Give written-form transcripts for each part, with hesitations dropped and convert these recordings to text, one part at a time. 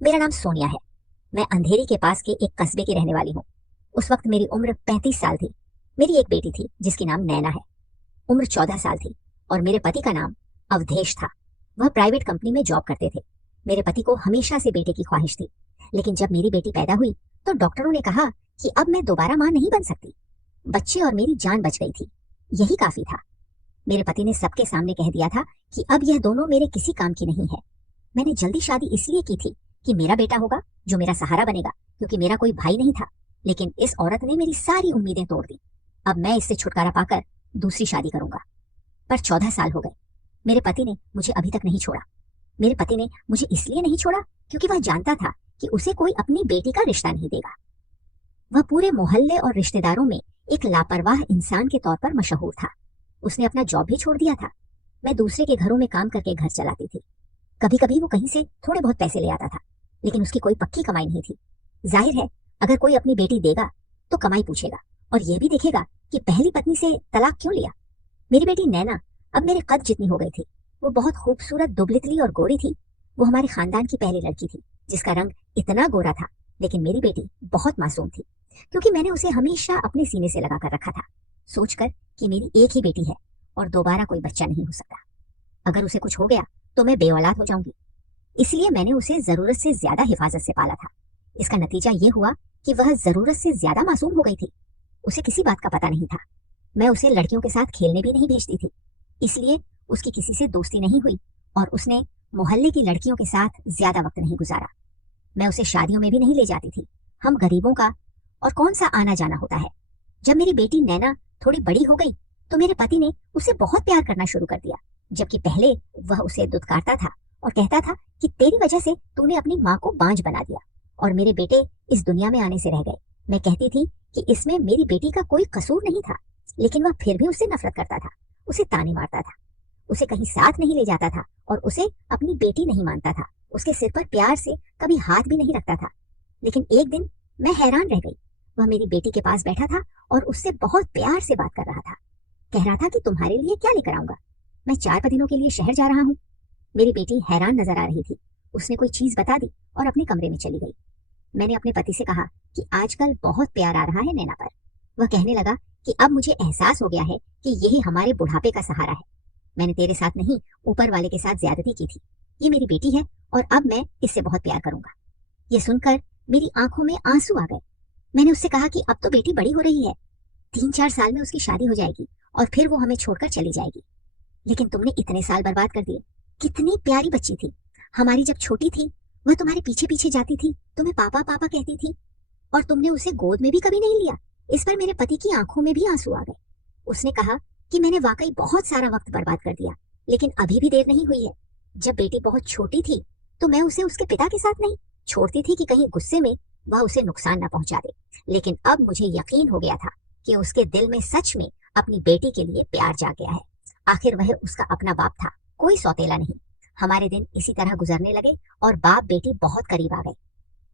मेरा नाम सोनिया है। मैं अंधेरी के पास के एक कस्बे की रहने वाली हूँ। उस वक्त मेरी उम्र 35 साल थी। मेरी एक बेटी थी जिसकी नाम नैना है। उम्र 14 साल थी और मेरे पति का नाम अवधेश था। वह प्राइवेट कंपनी में जॉब करते थे। मेरे पति को हमेशा से बेटे की ख्वाहिश थी, लेकिन जब मेरी बेटी पैदा हुई तो डॉक्टरों ने कहा कि अब मैं दोबारा मां नहीं बन सकती। बच्चे और मेरी जान बच गई थी, यही काफी था। मेरे पति ने सबके सामने कह दिया था कि अब यह दोनों मेरे किसी काम की नहीं है। मैंने जल्दी शादी इसलिए की थी कि मेरा बेटा होगा जो मेरा सहारा बनेगा, क्योंकि मेरा कोई भाई नहीं था। लेकिन इस औरत ने मेरी सारी उम्मीदें तोड़ दी। अब मैं इससे छुटकारा पाकर दूसरी शादी करूंगा। पर 14 साल हो गए, मेरे पति ने मुझे अभी तक नहीं छोड़ा। मेरे पति ने मुझे इसलिए नहीं छोड़ा क्योंकि वह जानता था कि उसे कोई अपनी बेटी का रिश्ता नहीं देगा। वह पूरे मोहल्ले और रिश्तेदारों में एक लापरवाह इंसान के तौर पर मशहूर था। उसने अपना जॉब भी छोड़ दिया था। मैं दूसरे के घरों में काम करके घर चलाती थी। कभी कभी वो कहीं से थोड़े बहुत पैसे ले आता था, लेकिन उसकी कोई पक्की कमाई नहीं थी। जाहिर है, अगर कोई अपनी बेटी देगा तो कमाई पूछेगा और यह भी देखेगा कि पहली पत्नी से तलाक क्यों लिया। मेरी बेटी नैना अब मेरे कद जितनी हो गई थी। वो बहुत खूबसूरत, दुबलितली और गोरी थी। वो हमारे खानदान की पहली लड़की थी जिसका रंग इतना गोरा था। लेकिन मेरी बेटी बहुत मासूम थी, क्योंकि मैंने उसे हमेशा अपने सीने से लगा कर रखा था, सोचकर कि मेरी एक ही बेटी है और दोबारा कोई बच्चा नहीं हो सकता। अगर उसे कुछ हो गया तो मैं बेऔलाद हो जाऊंगी। इसलिए मैंने उसे जरूरत से ज्यादा हिफाजत से पाला था। इसका नतीजा ये हुआ कि वह जरूरत से ज्यादा मासूम हो गई थी। उसे किसी बात का पता नहीं था। मैं उसे लड़कियों के साथ खेलने भी नहीं भेजती थी, इसलिए उसकी किसी से दोस्ती नहीं हुई और उसने मोहल्ले की लड़कियों के साथ ज्यादा वक्त नहीं गुजारा। मैं उसे शादियों में भी नहीं ले जाती थी। हम गरीबों का और कौन सा आना जाना होता है। जब मेरी बेटी नैना थोड़ी बड़ी हो गई तो मेरे पति ने उसे बहुत प्यार करना शुरू कर दिया, जबकि पहले वह उसे दुत्कारता था और कहता था कि तेरी वजह से तूने अपनी माँ को बांझ बना दिया और मेरे बेटे इस दुनिया में आने से रह गए। मैं कहती थी कि इसमें मेरी बेटी का कोई कसूर नहीं था, लेकिन वह फिर भी उससे नफरत करता था, उसे ताने मारता था, उसे कहीं साथ नहीं ले जाता था और उसे अपनी बेटी नहीं मानता था। उसके सिर पर प्यार से कभी हाथ भी नहीं रखता था। लेकिन एक दिन मैं हैरान रह गई। वह मेरी बेटी के पास बैठा था और उससे बहुत प्यार से बात कर रहा था। कह रहा था कि तुम्हारे लिए क्या लेकर आऊंगा, मैं 4 दिनों के लिए शहर जा रहा हूँ। मेरी बेटी हैरान नजर आ रही थी। उसने कोई चीज बता दी और अपने कमरे में चली गई। मैंने अपने पति से कहा कि आजकल बहुत प्यार आ रहा है नैना पर। वह कहने लगा कि अब मुझे एहसास हो गया है कि यही हमारे बुढ़ापे का सहारा है। मैंने तेरे साथ नहीं, ऊपर वाले के साथ ज्यादती की थी। ये मेरी बेटी है और अब मैं इससे बहुत प्यार करूंगा। ये सुनकर मेरी आंखों में आंसू आ गए। मैंने उससे कहा कि अब तो बेटी बड़ी हो रही है, 3-4 साल में उसकी शादी हो जाएगी और फिर वो हमें छोड़कर चली जाएगी। लेकिन तुमने इतने साल बर्बाद कर दिए। कितनी प्यारी बच्ची थी। हमारी जब छोटी थी वह तुम्हारे पीछे पीछे जाती थी, तुम्हें पापा पापा कहती थी और तुमने उसे गोद में भी कभी नहीं लिया। इस पर मेरे पति की आंखों में भी आंसू आ गए। उसने कहा कि मैंने वाकई बहुत सारा वक्त बर्बाद कर दिया, लेकिन अभी भी देर नहीं हुई है। जब बेटी बहुत छोटी थी तो मैं उसे उसके पिता के साथ नहीं छोड़ती थी कि कहीं गुस्से में वह उसे नुकसान न पहुंचा दे। लेकिन अब मुझे यकीन हो गया था कि उसके दिल में सच में अपनी बेटी के लिए प्यार जाग गया है। आखिर वह उसका अपना बाप था, कोई सौतेला नहीं। हमारे दिन इसी तरह गुजरने लगे और बाप बेटी बहुत करीब आ गए।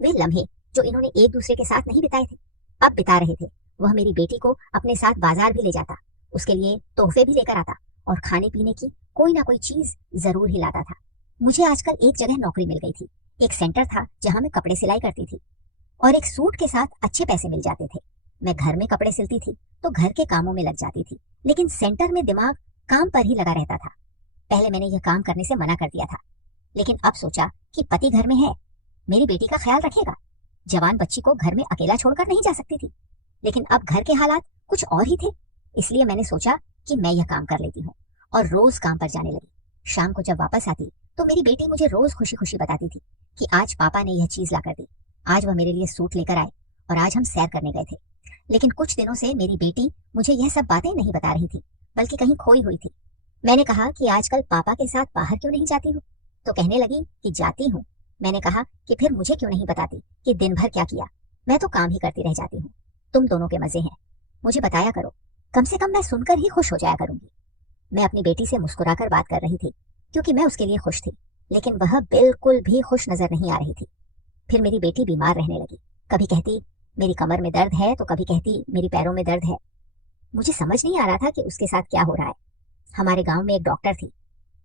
वे लम्हे जो इन्होंने एक दूसरे के साथ नहीं बिताए थे, अब बिता रहे थे। वह मेरी बेटी को अपने साथ बाजार भी ले जाता, उसके लिए तोहफे भी लेकर आता और खाने पीने की कोई ना कोई चीज जरूर ही लाता था। मुझे आजकल एक जगह नौकरी मिल गई थी। एक सेंटर था जहां मैं कपड़े सिलाई करती थी और एक सूट के साथ अच्छे पैसे मिल जाते थे। मैं घर में कपड़े सिलती थी तो घर के कामों में लग जाती थी, लेकिन सेंटर में दिमाग काम पर ही लगा रहता था। पहले मैंने यह काम करने से मना कर दिया था, लेकिन अब सोचा कि पति घर में है, मेरी बेटी का ख्याल रखेगा। जवान बच्ची को घर में अकेला छोड़कर नहीं जा सकती थी। लेकिन अब घर के हालात कुछ और ही थे, इसलिए मैंने सोचा कि मैं यह काम कर लेती हूँ और रोज काम पर जाने लगी। शाम को जब वापस आती तो मेरी बेटी मुझे रोज खुशी खुशी बताती थी कि आज पापा ने यह चीज ला कर दी, आज वह मेरे लिए सूट लेकर आए और आज हम सैर करने गए थे। लेकिन कुछ दिनों से मेरी बेटी मुझे यह सब बातें नहीं बता रही थी, बल्कि कहीं खोई हुई थी। मैंने कहा कि आजकल पापा के साथ बाहर क्यों नहीं जाती हूँ, तो कहने लगी कि जाती हूँ। मैंने कहा कि फिर मुझे क्यों नहीं बताती कि दिन भर क्या किया, मैं तो काम ही करती रह जाती हूँ। तुम दोनों के मजे हैं, मुझे बताया करो, कम से कम मैं सुनकर ही खुश हो जाया करूंगी। मैं अपनी बेटी से मुस्कुराकर बात कर रही थी क्योंकि मैं उसके लिए खुश थी, लेकिन वह बिल्कुल भी खुश नजर नहीं आ रही थी। फिर मेरी बेटी बीमार रहने लगी। कभी कहती मेरी कमर में दर्द है तो कभी कहती मेरी पैरों में दर्द है। मुझे समझ नहीं आ रहा था कि उसके साथ क्या हो रहा है। हमारे गांव में एक डॉक्टर थी,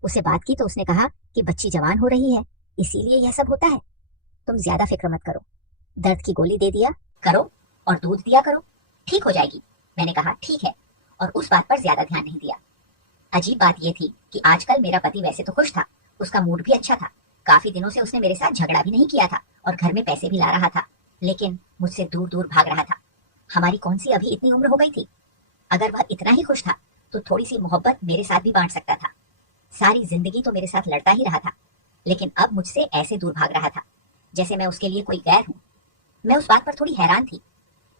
उससे बात की तो उसने कहा कि बच्ची जवान हो रही है, इसीलिए यह सब होता है। तुम ज्यादा फिक्र मत करो, दर्द की गोली दे दिया करो और दूध दिया करो, ठीक हो जाएगी। मैंने कहा ठीक है, और उस बात पर ज्यादा ध्यान नहीं दिया। अजीब बात यह थी कि आजकल मेरा पति वैसे तो खुश था, उसका मूड भी अच्छा था, काफी दिनों से उसने मेरे साथ झगड़ा भी नहीं किया था और घर में पैसे भी ला रहा था, लेकिन मुझसे दूर दूर भाग रहा था। हमारी कौन सी अभी इतनी उम्र हो गई थी? अगर वह इतना ही खुश था तो थोड़ी सी मोहब्बत मेरे साथ भी बांट सकता था। सारी जिंदगी तो मेरे साथ लड़ता ही रहा था, लेकिन अब मुझसे ऐसे दूर भाग रहा था जैसे मैं उसके लिए कोई गैर हूं। मैं उस बात पर थोड़ी हैरान थी,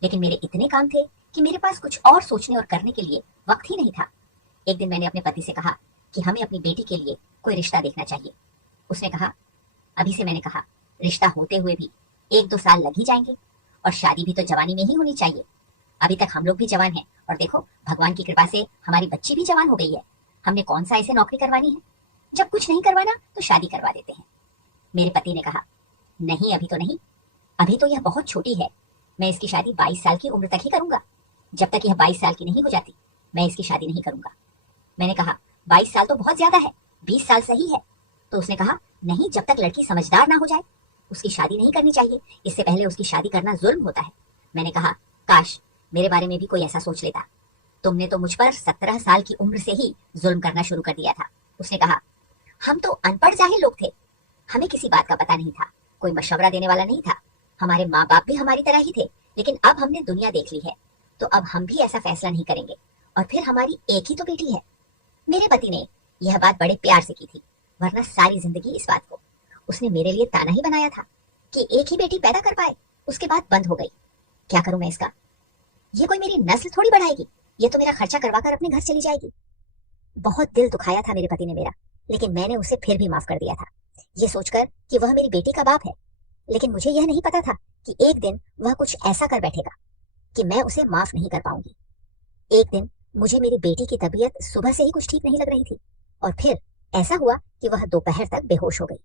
लेकिन मेरे इतने काम थे कि मेरे पास कुछ और सोचने और करने के लिए वक्त ही नहीं था। एक दिन मैंने अपने पति से कहा कि हमें अपनी बेटी के लिए कोई रिश्ता देखना चाहिए। उसने कहा, अभी से? मैंने कहा, रिश्ता होते हुए भी 1-2 साल लग ही जाएंगे, और शादी भी तो जवानी में ही होनी चाहिए। अभी तक हम लोग भी जवान हैं, और देखो भगवान की कृपा से हमारी बच्ची भी जवान हो गई है। हमने कौन सा ऐसे नौकरी करवानी है? जब कुछ नहीं करवाना तो शादी करवा देते हैं। मेरे पति ने कहा, नहीं अभी तो नहीं, अभी तो यह बहुत छोटी है, मैं इसकी शादी 22 साल की उम्र तक ही करूंगा। जब तक यह 22 साल की नहीं हो जाती मैं इसकी शादी नहीं करूंगा। मैंने कहा, 22 साल तो बहुत ज्यादा है, 20 साल सही है। तो उसने कहा, नहीं, जब तक लड़की समझदार ना हो जाए उसकी शादी नहीं करनी चाहिए, इससे पहले उसकी शादी करना जुर्म होता है। मैंने कहा, काश मेरे बारे में भी कोई ऐसा सोच लेता। तुमने तो मुझ पर 17 साल की उम्र से ही जुल्म करना शुरू कर दिया था। उसने कहा, हम तो अनपढ़ जाहिल लोग थे, हमें किसी बात का पता नहीं था, कोई मशवरा देने वाला नहीं था। हमारे माँ बाप भी हमारी तरह ही थे, लेकिन अब हमने दुनिया देख ली है, तो अब हम भी ऐसा फैसला नहीं करेंगे, और फिर हमारी एक ही तो बेटी है। मेरे पति ने यह बात बड़े प्यार से की थी, वरना सारी जिंदगी इस बात को उसने मेरे लिए ताना ही बनाया था कि एक ही बेटी पैदा कर पाए, उसके बाद बंद हो गई। क्या करूं मैं इसका? ये कोई मेरी नस्ल थोड़ी बढ़ाएगी, ये तो मेरा खर्चा करवाकर अपने घर चली जाएगी। बहुत दिल दुखाया था मेरे पति ने मेरा, लेकिन मैंने उसे फिर भी माफ कर दिया था, ये सोचकर कि वह मेरी बेटी का बाप है। लेकिन मुझे यह नहीं पता था कि एक दिन वह कुछ ऐसा कर बैठेगा कि मैं उसे माफ नहीं कर पाऊंगी। एक दिन मुझे मेरी बेटी की तबीयत सुबह से ही कुछ ठीक नहीं लग रही थी, और फिर ऐसा हुआ कि वह दोपहर तक बेहोश हो गई।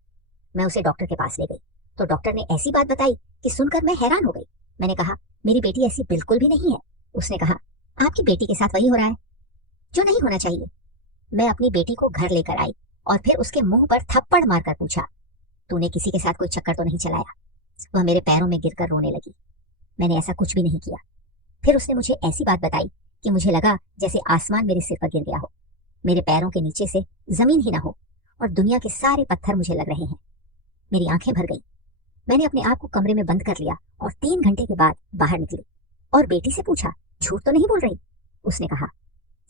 मैं उसे डॉक्टर के पास ले गई, तो डॉक्टर ने ऐसी बात बताई कि सुनकर मैं हैरान हो गई। मैंने कहा, मेरी बेटी ऐसी बिल्कुल भी नहीं है। उसने कहा, आपकी बेटी के साथ वही हो रहा है जो नहीं होना चाहिए। मैं अपनी बेटी को घर लेकर आई और फिर उसके मुंह पर थप्पड़ मारकर पूछा, तूने किसी के साथ कोई चक्कर तो नहीं चलाया? वह मेरे पैरों में गिरकर रोने लगी। मैंने ऐसा कुछ भी नहीं किया। फिर उसने मुझे ऐसी बात बताई कि मुझे लगा जैसे आसमान मेरे सिर पर गिर गया हो, मेरे पैरों के नीचे से जमीन ही ना हो, और दुनिया के सारे पत्थर मुझे लग रहे हैं। मेरी आंखें भर गई। मैंने अपने आप को कमरे में बंद कर लिया और 3 घंटे के बाद बाहर निकली और बेटी से पूछा, झूठ तो नहीं बोल रही? उसने कहा,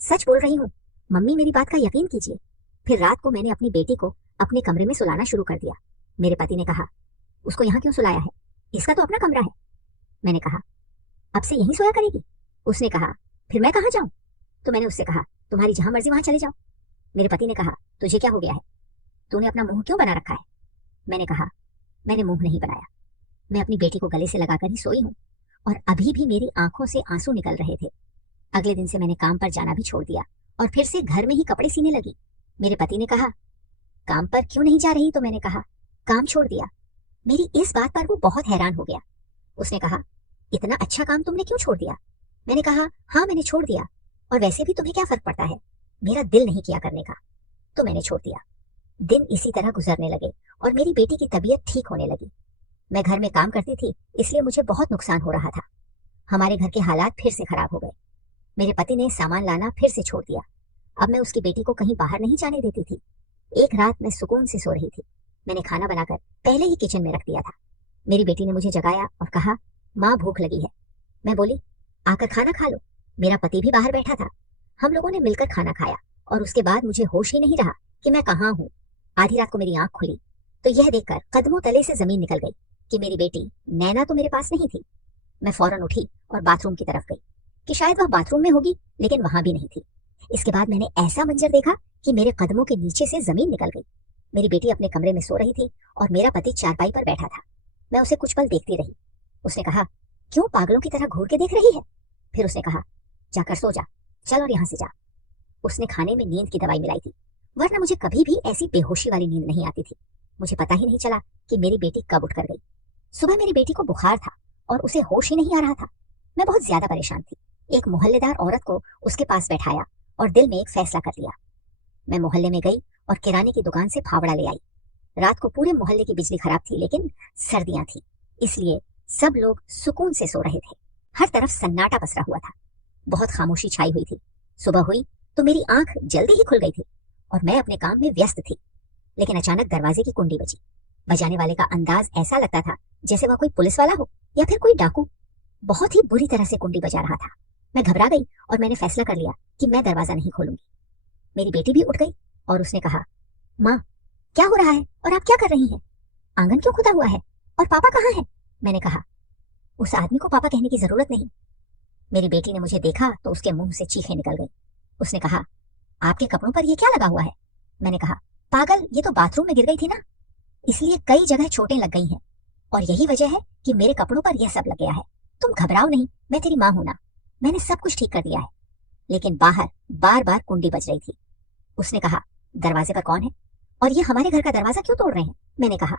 सच बोल रही हूँ मम्मी, मेरी बात का यकीन कीजिए। फिर रात को मैंने अपनी बेटी को अपने कमरे में सुलाना शुरू कर दिया। मेरे पति ने कहा, उसको यहाँ क्यों सुलाया है? इसका तो अपना कमरा है। मैंने कहा, अब से यहीं सोया करेगी? उसने कहा, फिर मैं कहाँ जाऊं? तो मैंने उससे कहा, तुम्हारी जहां मर्जी वहां चले जाओ। मेरे पति ने कहा, तुझे क्या हो गया है? तूने अपना मुंह क्यों बना रखा है? मैंने कहा, मैंने मुंह नहीं बनाया, मैं अपनी बेटी को गले से लगाकर ही सोई हूँ, और अभी भी मेरी आंखों से आंसू निकल रहे थे। अगले दिन से मैंने काम पर जाना भी छोड़ दिया और फिर से घर में ही कपड़े सीने लगी। मेरे पति ने कहा, काम पर क्यों नहीं जा रही? तो मैंने कहा, काम छोड़ दिया। मेरी इस बात पर वो बहुत हैरान हो गया। उसने कहा, इतना अच्छा काम तुमने क्यों छोड़ दिया? मैंने कहा, हाँ मैंने छोड़ दिया, और वैसे भी तुम्हें क्या फर्क पड़ता है, मेरा दिल नहीं किया करने का, तो मैंने छोड़ दिया। दिन इसी तरह गुजरने लगे और मेरी बेटी की तबीयत ठीक होने लगी। मैं घर में काम करती थी, इसलिए मुझे बहुत नुकसान हो रहा था। हमारे घर के हालात फिर से खराब हो गए। मेरे पति ने सामान लाना फिर से छोड़ दिया। अब मैं उसकी बेटी को कहीं बाहर नहीं जाने देती थी। एक रात मैं सुकून से सो रही थी। मैंने खाना बनाकर पहले ही किचन में रख दिया था। मेरी बेटी ने मुझे जगाया और कहा, माँ भूख लगी है। मैं बोली, आकर खाना खा लो। मेरा पति भी बाहर बैठा था। हम लोगों ने मिलकर खाना खाया और उसके बाद मुझे होश ही नहीं रहा कि मैं कहाँ हूँ। आधी रात को मेरी आंख खुली तो यह देखकर कदमों तले से जमीन निकल गई कि मेरी बेटी नैना तो मेरे पास नहीं थी। मैं फौरन उठी और बाथरूम की तरफ गई कि शायद वह बाथरूम में होगी, लेकिन वहां भी नहीं थी। इसके बाद मैंने ऐसा मंजर देखा कि मेरे कदमों के नीचे से जमीन निकल गई। मेरी बेटी अपने कमरे में सो रही थी और मेरा पति चारपाई पर बैठा था। मैं उसे कुछ पल देखती रही। उसने कहा, क्यों पागलों की तरह घूर के देख रही है? फिर उसने कहा, जाकर सो जा, चल और यहाँ से जा। उसने खाने में नींद की दवाई मिलाई थी, वरना मुझे कभी भी ऐसी बेहोशी वाली नींद नहीं आती थी। मुझे पता ही नहीं चला कि मेरी बेटी कब उठ कर गई। सुबह मेरी बेटी को बुखार था और उसे होश ही नहीं आ रहा था। मैं बहुत ज्यादा परेशान थी। एक मोहल्लेदार औरत को उसके पास बैठाया और दिल में एक फैसला कर लिया। मैं मोहल्ले में गई और किराने की दुकान से फावड़ा ले आई। रात को पूरे मोहल्ले की बिजली खराब थी, लेकिन सर्दियां थी, इसलिए सब लोग सुकून से सो रहे थे। हर तरफ सन्नाटा पसरा हुआ था, बहुत खामोशी छाई हुई थी। सुबह हुई तो मेरी आंख जल्दी ही खुल गई थी और मैं अपने काम में व्यस्त थी, लेकिन अचानक दरवाजे की कुंडी बजी। बजाने वाले का अंदाज ऐसा लगता था जैसे वह कोई पुलिस वाला हो या फिर कोई डाकू। बहुत ही बुरी तरह से कुंडी बजा रहा था। मैं घबरा गई और मैंने फैसला कर लिया कि मैं दरवाजा नहीं खोलूंगी। मेरी बेटी भी उठ गई और उसने कहा, माँ, क्या हो रहा है और आप क्या कर रही हैं? आंगन क्यों खुदा हुआ है और पापा कहाँ हैं? मैंने कहा, उस आदमी को पापा कहने की जरूरत नहीं। मेरी बेटी ने मुझे देखा तो उसके मुंह से चीखें निकल गई। उसने कहा, आपके कपड़ों पर यह क्या लगा हुआ है? मैंने कहा, पागल, ये तो बाथरूम में गिर गई थी ना, इसलिए कई जगह चोटें लग गई हैं और यही वजह है कि मेरे कपड़ों पर यह सब लग गया है। तुम घबराओ नहीं, मैं तेरी माँ हूं ना, मैंने सब कुछ ठीक कर दिया है। लेकिन बाहर बार बार कुंडी बज रही थी। उसने कहा, दरवाजे पर कौन है और ये हमारे घर का दरवाजा क्यों तोड़ रहे हैं? मैंने कहा,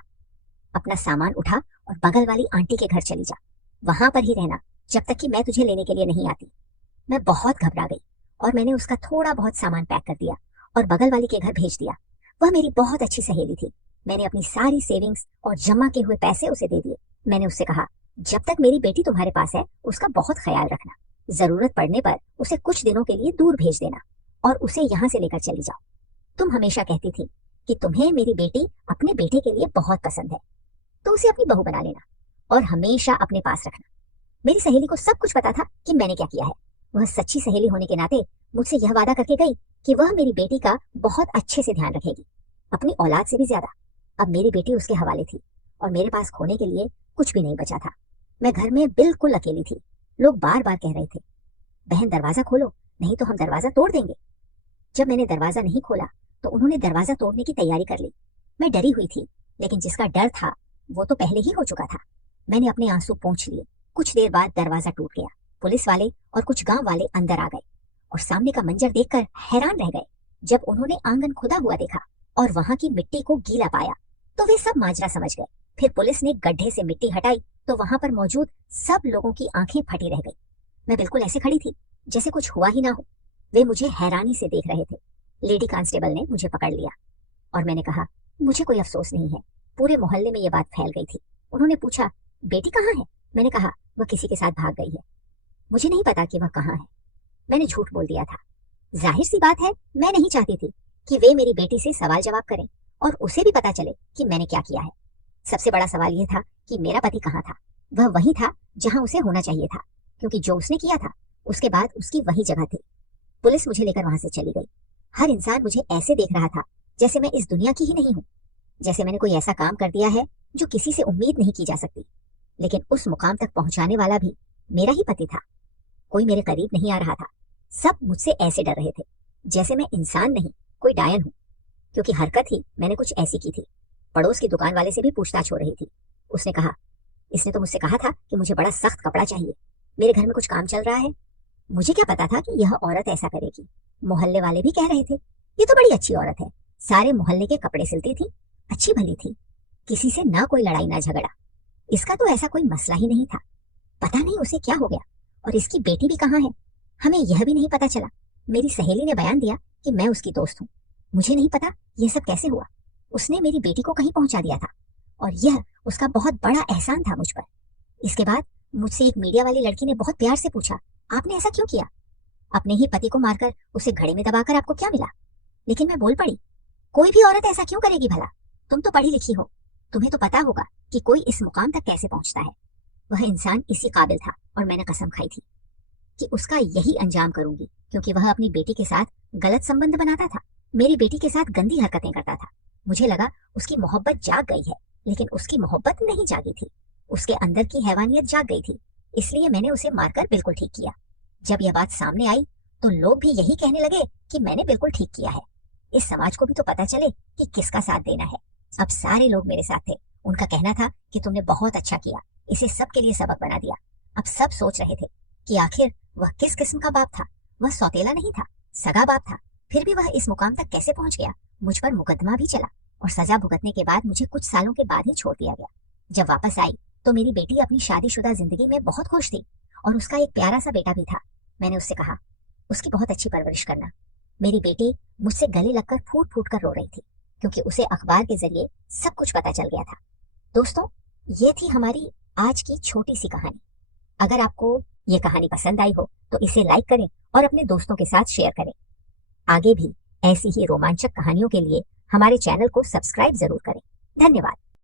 अपना सामान उठा और बगल वाली आंटी के घर चली जा, वहां पर ही रहना जब तक कि मैं तुझे लेने के लिए नहीं आती। मैं बहुत घबरा गई और मैंने उसका थोड़ा बहुत सामान पैक कर दिया और बगल वाली के घर भेज दिया। वह मेरी बहुत अच्छी सहेली थी। मैंने अपनी सारी सेविंग्स और जमा के हुए पैसे उसे दे दिए। मैंने उससे कहा, जब तक मेरी बेटी तुम्हारे पास है उसका बहुत ख्याल रखना, जरूरत पड़ने पर उसे कुछ दिनों के लिए दूर भेज देना और उसे यहाँ से लेकर चली जाओ। तुम हमेशा कहती थी कि तुम्हें मेरी बेटी अपने बेटे के लिए बहुत पसंद है, तो उसे अपनी बहू बना लेना और हमेशा अपने पास रखना। मेरी सहेली को सब कुछ पता था कि मैंने क्या किया है। वह सच्ची सहेली होने के नाते मुझसे यह वादा करके गई कि वह मेरी बेटी का बहुत अच्छे से ध्यान रखेगी, अपनी औलाद से भी ज्यादा। अब मेरी बेटी उसके हवाले थी और मेरे पास खोने के लिए कुछ भी नहीं बचा था। मैं घर में बिल्कुल अकेली थी। लोग बार बार कह रहे थे, बहन दरवाजा खोलो, नहीं तो हम दरवाजा तोड़ देंगे। जब मैंने दरवाजा नहीं खोला तो उन्होंने दरवाजा तोड़ने की तैयारी कर ली। मैं डरी हुई थी, लेकिन जिसका डर था वो तो पहले ही हो चुका था। मैंने अपने आंसू पोंछ लिए। कुछ देर बाद दरवाजा टूट गया। पुलिस वाले और कुछ गांव वाले अंदर आ गए और सामने का मंजर देखकर हैरान रह गए। जब उन्होंने आंगन खुदा हुआ देखा और वहां की मिट्टी को गीला पाया तो वे सब माजरा समझ गए। फिर पुलिस ने गड्ढे से मिट्टी हटाई तो वहां पर मौजूद सब लोगों की आंखें फटी रह गई। मैं बिल्कुल ऐसे खड़ी थी जैसे कुछ हुआ ही ना हो। वे मुझे हैरानी से देख रहे थे। लेडी कांस्टेबल ने मुझे पकड़ लिया और मैंने कहा, मुझे कोई अफसोस नहीं है, पूरे मोहल्ले में ये बात फैल गई थी। उन्होंने पूछा, बेटी कहाँ है? मैंने कहा, वह किसी के साथ भाग गई है। मुझे नहीं पता कि वह कहाँ है। मैंने झूठ बोल दिया था। जाहिर सी बात है, मैं नहीं चाहती थी कि वे मेरी बेटी से सवाल जवाब करें और उसे भी पता चले कि मैंने क्या किया है। सबसे बड़ा सवाल यह था कि मेरा पति कहाँ था। वह वही था जहां उसे होना चाहिए था, क्योंकि जो उसने किया था उसके बाद उसकी वही जगह थी। पुलिस मुझे लेकर वहां से चली गई। हर इंसान मुझे ऐसे देख रहा था जैसे मैं इस दुनिया की ही नहीं हूँ, जैसे मैंने कोई ऐसा काम कर दिया है जो किसी से उम्मीद नहीं की जा सकती। लेकिन उस मुकाम तक पहुंचाने वाला भी मेरा ही पति था। कोई मेरे करीब नहीं आ रहा था। सब मुझसे ऐसे डर रहे थे जैसे मैं इंसान नहीं, कोई डायन हूँ, क्योंकि हरकत ही मैंने कुछ ऐसी की थी। पड़ोस की दुकान वाले से भी पूछताछ हो रही थी। उसने कहा, इसने तो मुझसे कहा था कि मुझे बड़ा सख्त कपड़ा चाहिए, मेरे घर में कुछ काम चल रहा है। मुझे क्या पता था कि यह औरत ऐसा करेगी। मोहल्ले वाले भी कह रहे थे, ये तो बड़ी अच्छी औरत है, सारे मोहल्ले के कपड़े सिलती थी, अच्छी भली थी, किसी से ना कोई लड़ाई ना झगड़ा, इसका तो ऐसा कोई मसला ही नहीं था। पता नहीं उसे क्या हो गया और इसकी बेटी भी कहाँ है, हमें यह भी नहीं पता चला। मेरी सहेली ने बयान दिया कि मैं उसकी दोस्त हूँ। मुझे नहीं पता यह सब कैसे हुआ। उसने मेरी बेटी को कहीं पहुंचा दिया था और यह उसका बहुत बड़ा एहसान था मुझ पर। इसके बाद मुझसे एक मीडिया वाली लड़की ने बहुत प्यार से पूछा, आपने ऐसा क्यों किया? अपने ही पति को मारकर उसे घड़े में दबाकर आपको क्या मिला? लेकिन मैं बोल पड़ी, कोई भी औरत ऐसा क्यों करेगी भला? तुम तो पढ़ी लिखी हो, तुम्हें तो पता होगा कि कोई इस मुकाम तक कैसे पहुंचता है। वह इंसान इसी काबिल था और मैंने कसम खाई थी कि उसका यही अंजाम करूंगी, क्योंकि वह अपनी बेटी के साथ गलत संबंध बनाता था, मेरी बेटी के साथ गंदी हरकतें करता था। मुझे लगा उसकी मोहब्बत जाग गई है, लेकिन उसकी मोहब्बत नहीं जागी थी, उसके अंदर की हैवानियत जाग गई थी। इसलिए मैंने उसे मारकर बिल्कुल ठीक किया। जब यह बात सामने आई तो लोग भी यही कहने लगे कि मैंने बिल्कुल ठीक किया है। इस समाज को भी तो पता चले कि किसका साथ देना है। अब सारे लोग मेरे साथ थे। उनका कहना था कि तुमने बहुत अच्छा किया, इसे सबके लिए सबक बना दिया। अब सब सोच रहे थे कि आखिर वह किस किस्म का बाप था। वह सौतेला नहीं था, सगा बाप था, फिर भी वह इस मुकाम तक कैसे पहुंच गया। मुझ पर मुकदमा भी चला और सजा भुगतने के बाद मुझे कुछ सालों के बाद ही छोड़ दिया गया। जब वापस आई तो मेरी बेटी अपनी शादीशुदा जिंदगी में बहुत खुश थी और उसका एक प्यारा सा बेटा भी था। मैंने उससे कहा, उसकी बहुत अच्छी परवरिश करना। मेरी बेटी मुझसे गले लगकर फूट फूट कर रो रही थी। क्योंकि उसे अखबार के जरिए सब कुछ पता चल गया था। दोस्तों, ये थी हमारी आज की छोटी सी कहानी। अगर आपको ये कहानी पसंद आई हो तो इसे लाइक करें और अपने दोस्तों के साथ शेयर करें। आगे भी ऐसी ही रोमांचक कहानियों के लिए हमारे चैनल को सब्सक्राइब जरूर करें। धन्यवाद।